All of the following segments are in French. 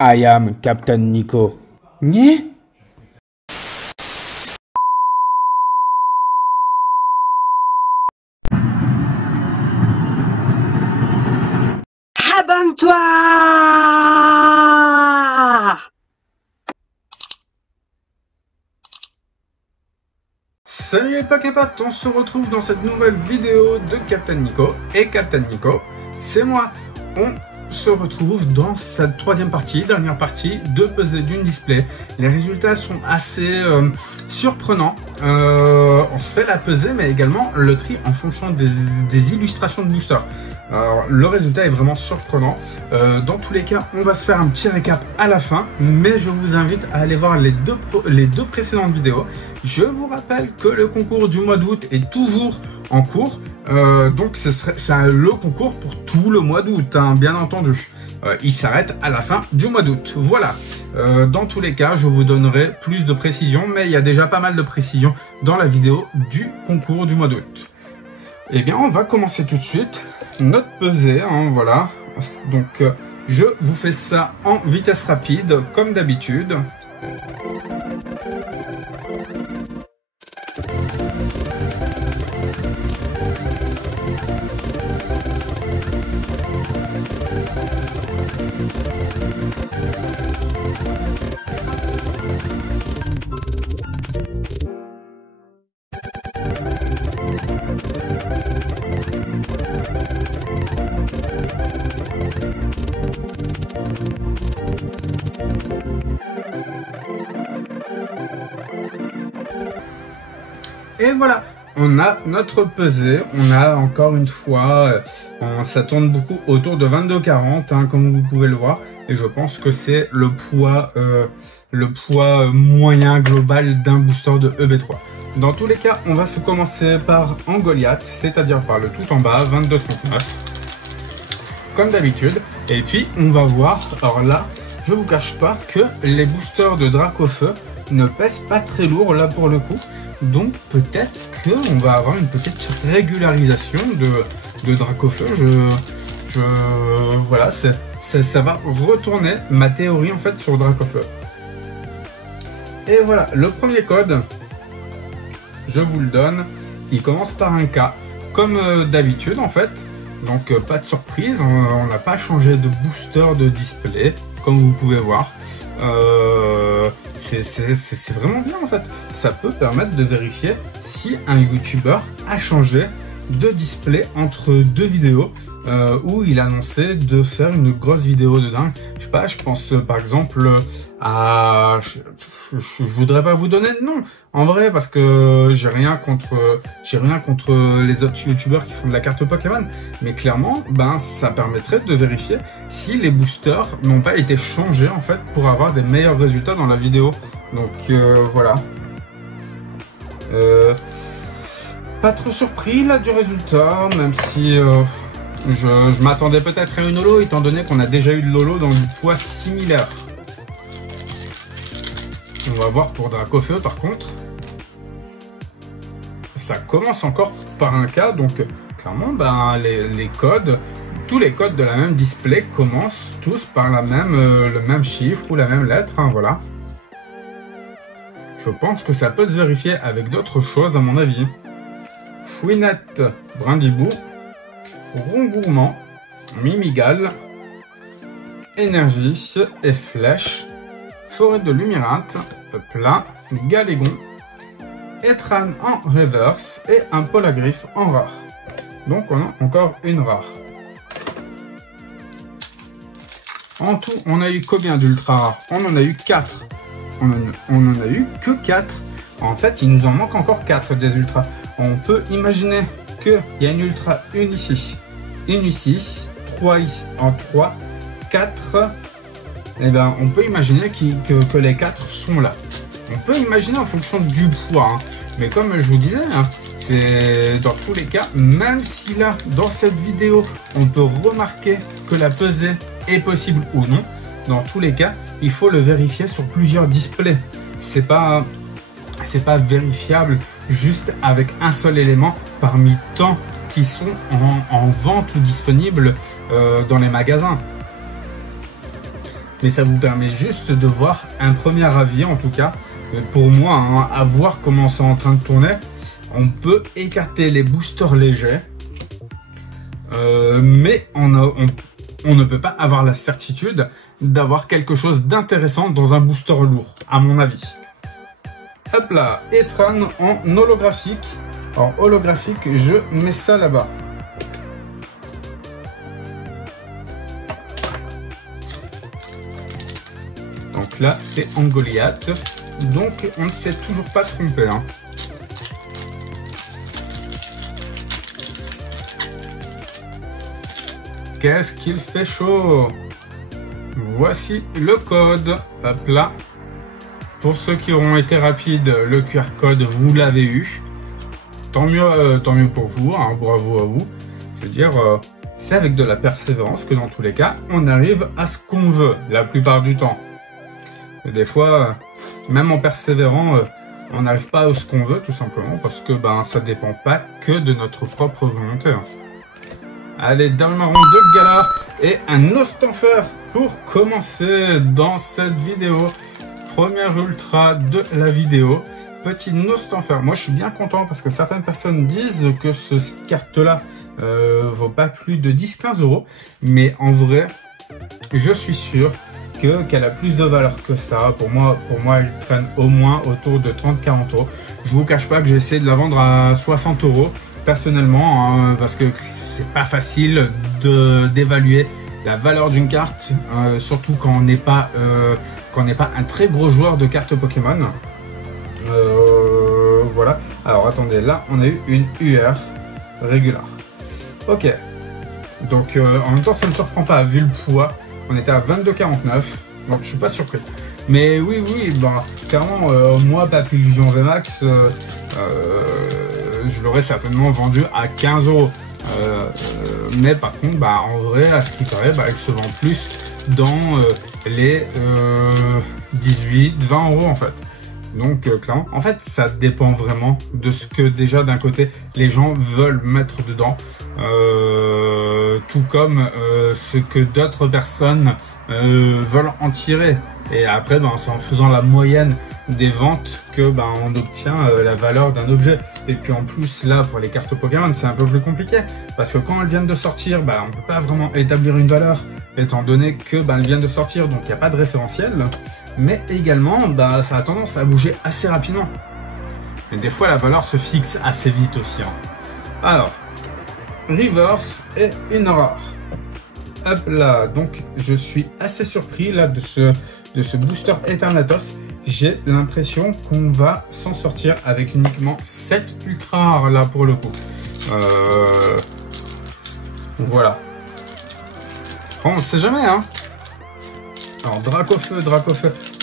I am Captain Nico. Nye? Abonne-toi! Salut les Poképotes, on se retrouve dans cette nouvelle vidéo de Captain Nico. Et Captain Nico, c'est moi. On se retrouve dans cette troisième partie, dernière partie de pesée d'une display. Les résultats sont assez surprenants. On se fait la pesée, mais également le tri en fonction des illustrations de booster. Alors, le résultat est vraiment surprenant. Dans tous les cas, on va se faire un petit récap à la fin, mais je vous invite à aller voir les deux précédentes vidéos. Je vous rappelle que le concours du mois d'août est toujours en cours. Donc c'est le concours pour tout le mois d'août, hein, bien entendu. Il s'arrête à la fin du mois d'août. Voilà. Dans tous les cas, je vous donnerai plus de précisions, mais il y a déjà pas mal de précisions dans la vidéo du concours du mois d'août. Eh bien, on va commencer tout de suite notre pesée, hein, voilà. Donc, je vous fais ça en vitesse rapide, comme d'habitude. Et voilà, on a notre pesée. On a encore une fois, ça tourne beaucoup autour de 22,40, hein, comme vous pouvez le voir. Et je pense que c'est le poids moyen global d'un booster de EB3. Dans tous les cas, on va se commencer par en Goliath, c'est-à-dire par le tout en bas, 22,39, comme d'habitude. Et puis, on va voir, alors là, je vous cache pas que les boosters de Dracofeu ne pèsent pas très lourd là pour le coup. Donc peut-être qu'on va avoir une petite régularisation de Dracofeu. Voilà, ça va retourner ma théorie en fait sur Dracofeu. Et voilà, le premier code, je vous le donne. Il commence par un K, comme d'habitude en fait. Donc pas de surprise, on n'a pas changé de booster de display, comme vous pouvez voir. C'est vraiment bien en fait. Ça peut permettre de vérifier si un YouTuber a changé de display entre deux vidéos où il annonçait de faire une grosse vidéo de dingue. Je sais pas, je pense par exemple à... Je voudrais pas vous donner de nom en vrai parce que j'ai rien contre les autres youtubeurs qui font de la carte Pokémon, mais clairement ben ça permettrait de vérifier si les boosters n'ont pas été changés en fait pour avoir des meilleurs résultats dans la vidéo. Donc voilà. Pas trop surpris là du résultat, même si je m'attendais peut-être à une holo étant donné qu'on a déjà eu de l'holo dans du poids similaire. On va voir pour Dracofeu par contre. Ça commence encore par un K, donc clairement ben, les codes, tous les codes de la même display commencent tous par le même chiffre ou la même lettre, hein, voilà. Je pense que ça peut se vérifier avec d'autres choses à mon avis. Fouinette, Brindibou, Rongourmand, Mimigal, Énergie et Flèche, Forêt de Lumérinthe, Plein, Galégon, Etran en reverse et un Polagriffe en rare. Donc on a encore une rare. En tout, on a eu combien d'ultra rares? On en a eu 4. On en a eu que 4. En fait, il nous en manque encore 4 des ultras. On peut imaginer qu'il y a une ultra, une ici, 3 ici, en 3, 4. Et ben, on peut imaginer que les 4 sont là. On peut imaginer en fonction du poids. Hein. Mais comme je vous disais, hein, c'est dans tous les cas, même si là, dans cette vidéo, on peut remarquer que la pesée est possible ou non, dans tous les cas, il faut le vérifier sur plusieurs displays. C'est pas vérifiable juste avec un seul élément parmi tant qui sont en vente ou disponibles dans les magasins. mais ça vous permet juste de voir un premier avis, en tout cas, pour moi, hein, à voir comment c'est en train de tourner. On peut écarter les boosters légers, mais on ne peut pas avoir la certitude d'avoir quelque chose d'intéressant dans un booster lourd, à mon avis. Hop là, Etran en holographique. En holographique, je mets ça là-bas. Donc là, c'est en Goliath. Donc, on ne s'est toujours pas trompé. Hein. Qu'est-ce qu'il fait chaud! Voici le code. Hop là. Pour ceux qui auront été rapides, le QR code, vous l'avez eu. Tant mieux pour vous. Hein, bravo à vous. Je veux dire, c'est avec de la persévérance que dans tous les cas, on arrive à ce qu'on veut, la plupart du temps. Et des fois, même en persévérant, on n'arrive pas à ce qu'on veut, tout simplement, parce que ça dépend pas que de notre propre volonté. Hein. Allez, dernier marron de Galar et un Ostenfer pour commencer dans cette vidéo. Première ultra de la vidéo. Petit Ostenfer. Moi, je suis bien content parce que certaines personnes disent que cette carte-là vaut pas plus de 10-15 €. Mais en vrai, je suis sûr qu'elle a plus de valeur que ça. Pour moi, elle traîne au moins autour de 30-40 €. Je vous cache pas que j'ai essayé de la vendre à 60 € personnellement, hein, parce que c'est pas facile d'évaluer la valeur d'une carte, surtout quand on n'est pas un très gros joueur de cartes Pokémon. Voilà. Alors attendez, là on a eu une UR régulière. Ok. Donc en même temps, ça ne me surprend pas vu le poids. On était à 22,49. Bon, je suis pas surpris. Mais oui, clairement, moi, Papillusion VMAX, je l'aurais certainement vendu à 15 €. Mais par contre, en vrai, à ce qui paraît, elle se vend plus dans les 18-20 € en fait. Donc clairement, en fait, ça dépend vraiment de ce que déjà d'un côté les gens veulent mettre dedans, tout comme ce que d'autres personnes veulent en tirer. Et après, c'est en faisant la moyenne des ventes que on obtient la valeur d'un objet. Et puis en plus, là, pour les cartes Pokémon, c'est un peu plus compliqué. Parce que quand elles viennent de sortir, on ne peut pas vraiment établir une valeur, étant donné que elles viennent de sortir, donc il n'y a pas de référentiel. Mais également, ça a tendance à bouger assez rapidement. Et des fois, la valeur se fixe assez vite aussi. Hein. Alors, Reverse et une rare. Hop là, donc je suis assez surpris là de ce booster Eternatus. J'ai l'impression qu'on va s'en sortir avec uniquement 7 ultra rares là pour le coup. Voilà. On ne sait jamais, hein. Alors Dracofeu,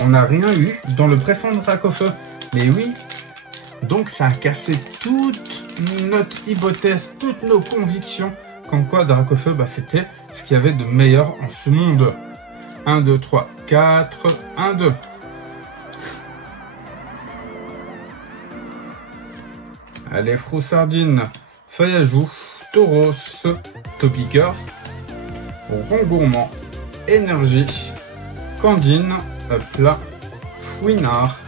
on n'a rien eu dans le précédent Dracofeu. Mais oui, donc ça a cassé toute notre hypothèse, toutes nos convictions. Comme quoi Dracofeu, c'était ce qu'il y avait de meilleur en ce monde. 1, 2, 3, 4, 1, 2. Allez, Froussardine, Feuille à joue, Tauros, Topiqueur, Rongourmand, Énergie, Candine, Plat, Fouinard,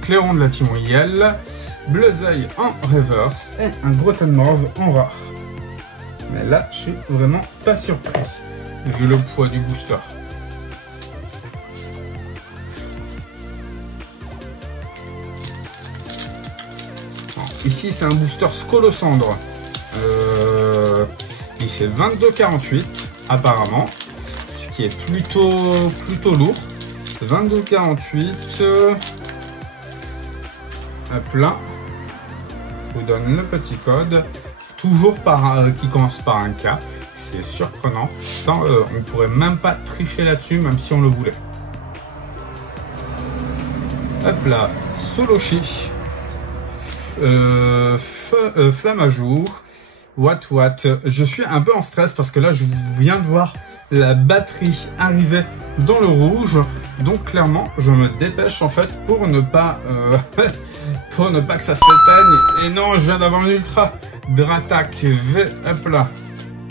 Clairon de la Timoyelle, Bleuzeil en reverse et un Grottenmorve en rare. Mais là, je suis vraiment pas surpris, vu le poids du booster. Alors, ici, c'est un booster Scolocendre. Il fait 22,48 apparemment, ce qui est plutôt lourd. 22,48 à plein. Je vous donne le petit code. Toujours qui commence par un K. C'est surprenant. Ça, on pourrait même pas tricher là-dessus, même si on le voulait. Hop là, Solochi, Flamme à jour, What. Je suis un peu en stress parce que là, je viens de voir la batterie arriver dans le rouge. Donc clairement, je me dépêche en fait pour ne pas que ça s'éteigne. Et non, je viens d'avoir une ultra Dratak V. Hop là,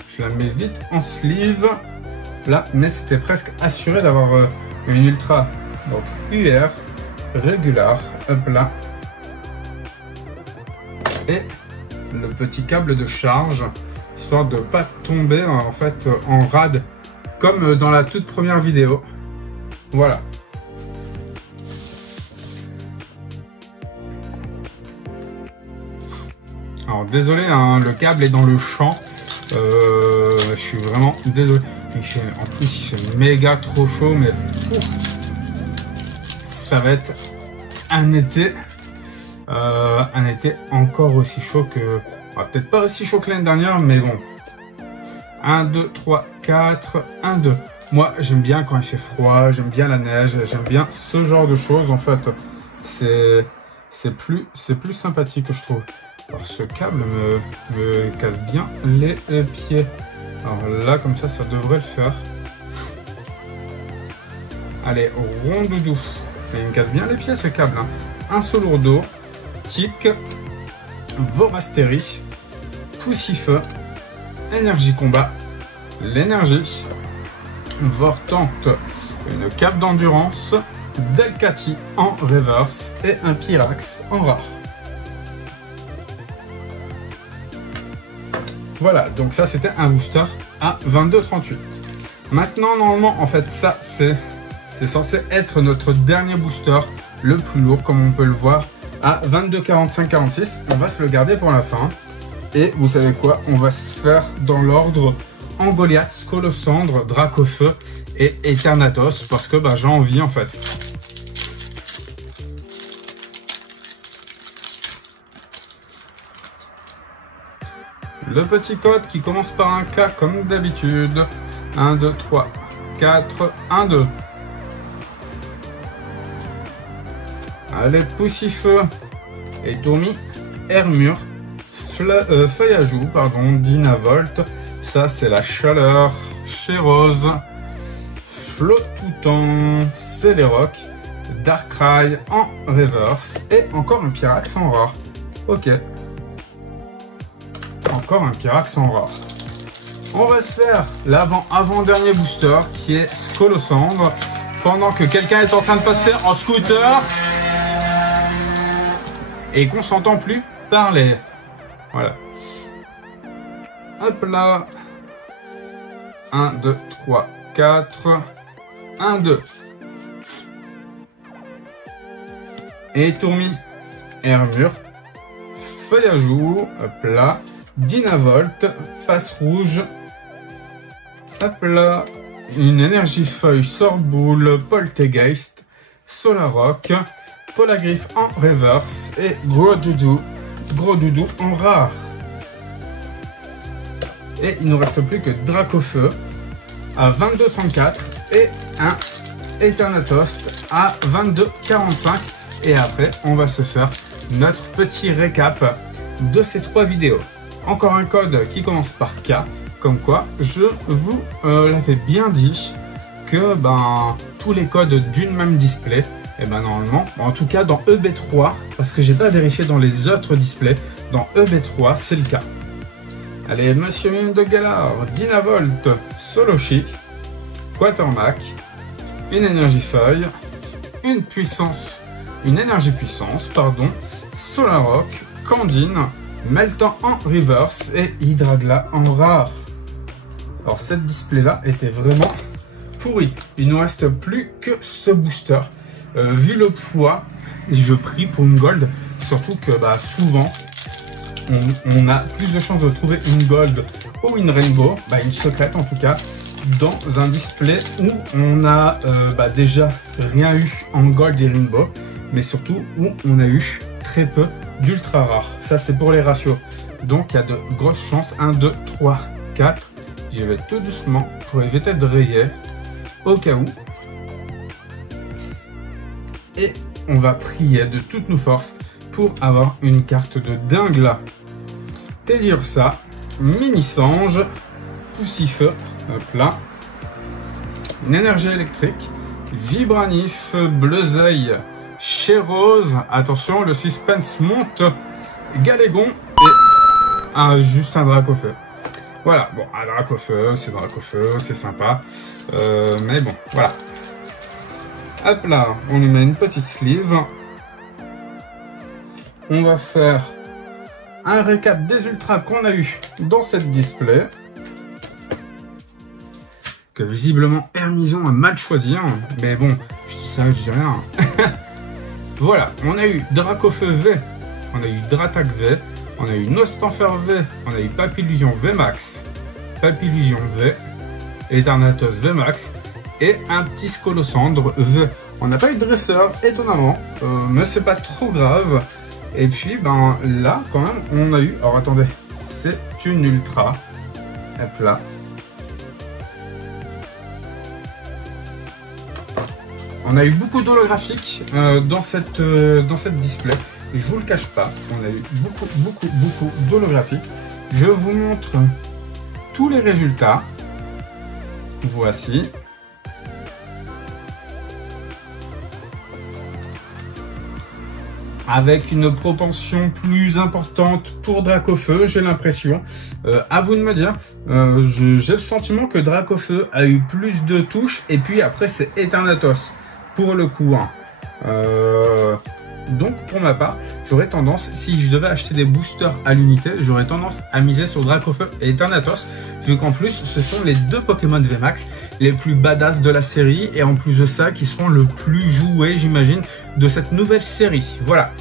je la mets vite en sleeve là, mais c'était presque assuré d'avoir une ultra, donc UR, régular, up là, et le petit câble de charge, histoire de ne pas tomber en fait en rade, comme dans la toute première vidéo. Voilà. Alors désolé, hein, le câble est dans le champ. Je suis vraiment désolé. En plus, il fait méga trop chaud, mais ouf, ça va être un été encore aussi chaud que... peut-être pas aussi chaud que l'année dernière, mais bon. 1, 2, 3, 4, 1, 2. Moi, j'aime bien quand il fait froid, j'aime bien la neige, j'aime bien ce genre de choses. En fait, c'est plus sympathique, je trouve. Alors, ce câble me casse bien les pieds. Alors là, comme ça devrait le faire. Allez, rondoudou. Il me casse bien les pieds, ce câble. Hein. Un Solourdo, Tic, Vorastéry, Poussifeu, Énergie Combat, l'énergie, Vortante, une cape d'endurance, Delcati en reverse et un Pyrax en rare. Voilà, donc ça c'était un booster à 22,38. Maintenant, normalement, en fait, ça c'est censé être notre dernier booster, le plus lourd, comme on peut le voir, à 22,45-46. On va se le garder pour la fin. Et vous savez quoi? On va se faire dans l'ordre Angoliath, Scolosandre, Dracofeu et Eternatos, parce que j'ai envie en fait. Le petit code qui commence par un K comme d'habitude. 1, 2, 3, 4, 1, 2. Allez, Poussifeu et Tourmi, Hermure, Feuille à joue, pardon, Dynavolt. Ça, c'est la chaleur chez Rose. Flottoutan, Celeroc, Darkrai en reverse et encore un Pyrax en rare. Ok. Encore un Pyrax en rare. On va se faire l'avant-dernier booster qui est Scolosandre pendant que quelqu'un est en train de passer en scooter et qu'on s'entend plus parler. Voilà. Hop là. 1, 2, 3, 4. 1, 2. Et Tourmi, Hermure, Feuille à joue, hop là. Dynavolt, face rouge, hop là, une énergie feuille, Sorboule, Poltegeist, Solaroc, Polagriffe en reverse et Gros Doudou en rare. Et il ne nous reste plus que Dracofeu à 22,34 et un Eternatos à 22,45. Et après, on va se faire notre petit récap de ces 3 vidéos. Encore un code qui commence par K, comme quoi je vous l'avais bien dit que tous les codes d'une même display, et normalement, en tout cas dans EB3, parce que j'ai pas vérifié dans les autres displays, dans EB3 c'est le cas. Allez, Monsieur Mime de Galar, Dynavolt, Solochi, Quatermack, une énergie feuille, une énergie puissance, pardon, Solaroc, Candine, Meltan en reverse et Hydragla en rare. Alors cette display là était vraiment pourri. Il ne nous reste plus que ce booster. Vu le poids, je prie pour une gold. Surtout que souvent on a plus de chances de trouver une gold ou une rainbow, une secrète en tout cas, dans un display où on a déjà rien eu en gold et rainbow, mais surtout où on a eu très peu d'ultra rares. Ça c'est pour les ratios. Donc il y a de grosses chances. 1, 2, 3, 4. J'y vais tout doucement pour éviter de rayer au cas où. Et on va prier de toutes nos forces pour avoir une carte de dingue là. Teddiursa, Mini-Sange, Poussifeu, hop là. Une énergie électrique, Vibranif, Bleuzeil, chez Rose, attention, le suspense monte, Galégon et juste un Dracofeu. Voilà, bon, un Dracofeu, c'est sympa, mais bon, voilà. Hop là, on lui met une petite sleeve. On va faire un récap des ultras qu'on a eu dans cette display. Que visiblement Hermison a mal choisi, hein. Mais bon, je dis ça, je dis rien. Voilà, on a eu Dracofeu V, on a eu Dratak V, on a eu Nostanfer V, on a eu Papillusion V Max, Papillusion V, Eternatos V Max et un petit Scolosandre V. On n'a pas eu de dresseur, étonnamment, mais c'est pas trop grave. Et puis, ben là, quand même, on a eu... Alors attendez, c'est une ultra. Hop là. On a eu beaucoup d'holographiques dans cette display. Je vous le cache pas, on a eu beaucoup d'holographiques. Je vous montre tous les résultats. Voici. Avec une propension plus importante pour Dracofeu, j'ai l'impression. À vous de me dire, j'ai le sentiment que Dracofeu a eu plus de touches, et puis après c'est Eternatos, pour le coup. Hein. Donc pour ma part, j'aurais tendance, si je devais acheter des boosters à l'unité, j'aurais tendance à miser sur Dracofeu et Eternatos, vu qu'en plus ce sont les deux Pokémon VMAX les plus badass de la série, et en plus de ça qui seront le plus joués, j'imagine, de cette nouvelle série. Voilà.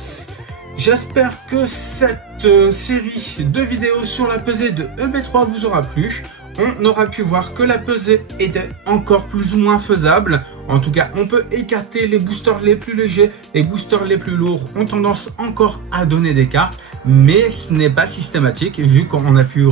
J'espère que cette série de vidéos sur la pesée de EB3 vous aura plu. On aura pu voir que la pesée était encore plus ou moins faisable. En tout cas, on peut écarter les boosters les plus légers. Les boosters les plus lourds ont tendance encore à donner des cartes, mais ce n'est pas systématique, vu qu'on a pu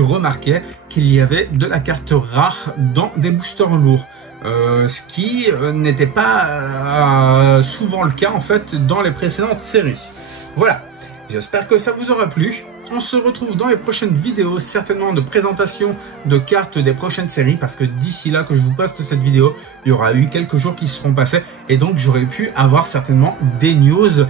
remarquer qu'il y avait de la carte rare dans des boosters lourds. Ce qui n'était pas souvent le cas en fait dans les précédentes séries. Voilà, j'espère que ça vous aura plu. On se retrouve dans les prochaines vidéos, certainement de présentation de cartes des prochaines séries, parce que d'ici là que je vous poste cette vidéo, il y aura eu quelques jours qui seront passés, et donc j'aurais pu avoir certainement des news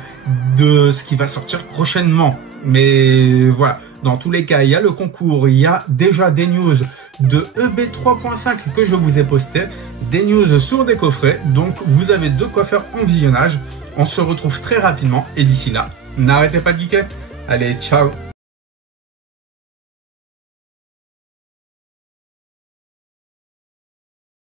de ce qui va sortir prochainement. Mais voilà, dans tous les cas, il y a le concours, il y a déjà des news de EB3.5 que je vous ai posté, des news sur des coffrets, donc vous avez de quoi faire en visionnage. On se retrouve très rapidement, et d'ici là, n'arrêtez pas de geeker. Allez, ciao!